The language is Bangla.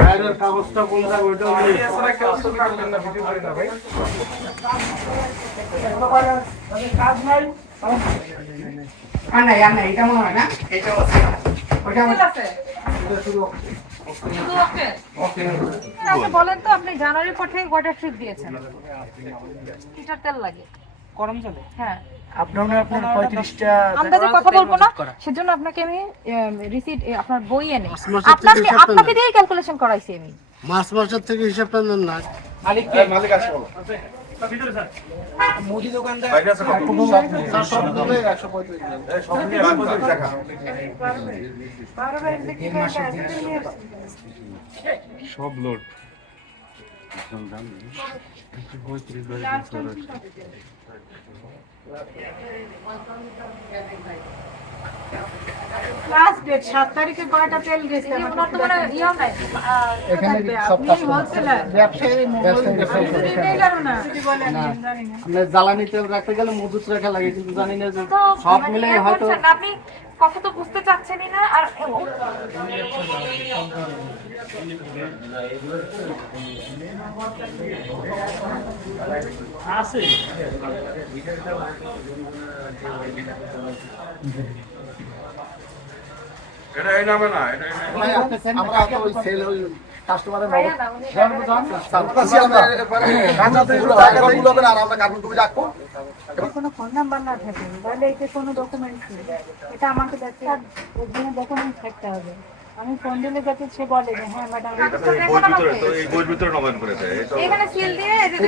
বাইরের কাগজটা কোন জায়গায় ওইটা কাজ নাই না এটা মনে হয় না এটা ওটা আছে বলেন তো আপনি জানুয়ারি পর থেকে কয়টা ট্রিপ দিয়েছেন? লিটার তেল লাগে গরম জলে? হ্যাঁ আপনার 35টা আন্দাজে কথা বলবো না, সেজন্য আপনাকে আমি রিসিট আপনার বই এনে আপনাকে দিয়ে ক্যালকুলেশন করাইছি আমি। মার্চ মাসের থেকে হিসাবটা নেন না। মালিক আছে বলো। ভিতরে স্যার মুদি দোকানদার বাইরে আছে কত? সব মিলে 135 এই সব মিলে 135 টাকা। সব লোড লাস্ট ডেট 7 তারিখে কয়টা তেল গেছে বর্তমানে ইয়া নাই এখানে সব ব্যবসায়ী না আমরা জ্বালানি তেল রাখতে গেলে মজুত রাখা লাগে, কিন্তু জানি না যে তো সব মানে মিলে ইয়া হয়তো করছেন না, আপনি কথা তো বুঝতে চাচ্ছেনই না। আর আছে এটা এই নামে না, এটা আমরা তো ওই সেল ওই কাস্টমারের ভাইয়া না, উনি কোনো ফোন নাম্বার না থাকে তাহলে এটা কোনো ডকুমেন্টস নেই, এটা আমাকে দেখতে ওই জন্য ডকুমেন্টস থাকতে হবে। আমি ফোন দিলে যাতে সে বলে যে হ্যাঁ ম্যাডাম এই বইয়ের ভিতরে নবায়ন করে দেয়। এখানে সিল দিয়ে এই যে